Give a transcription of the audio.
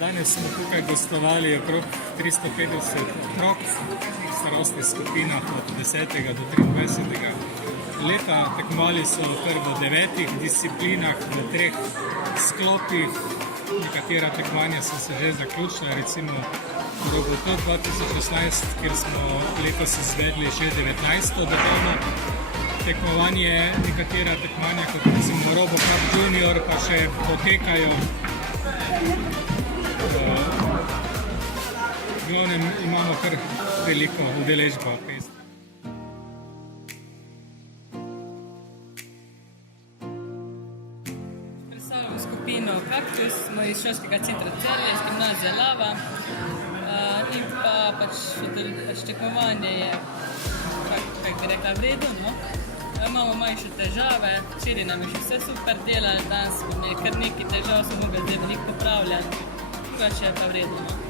danes smo tukaj gostovali okrog 350 otrok v starostnih skupinah od 10. do 23. leta. Tekmovali so kar v 9 disciplinah, v 3 sklopih. Nekatera tekmovanja so se že zaključila, recimo Robotop 2016, kjer smo letos izvedli že 19. dobavno tekmovanje. Nekatera tekmovanja, kot recimo Robocup Junior, pa še potekajo. V glavnem imamo kar veliko udeležbo. Predstavljamo skupino Kaktus, smo iz šolskega centra Celje, iz gimnazije Lava. In pa tekmovanje je, kako bi rekla, v redu, no. Imamo manjše težave, včeraj nam je še vse super delali, danes smo imeli kar nekaj težav, smo mogli zdaj veliko popravljati, drugače je pa v redu, no.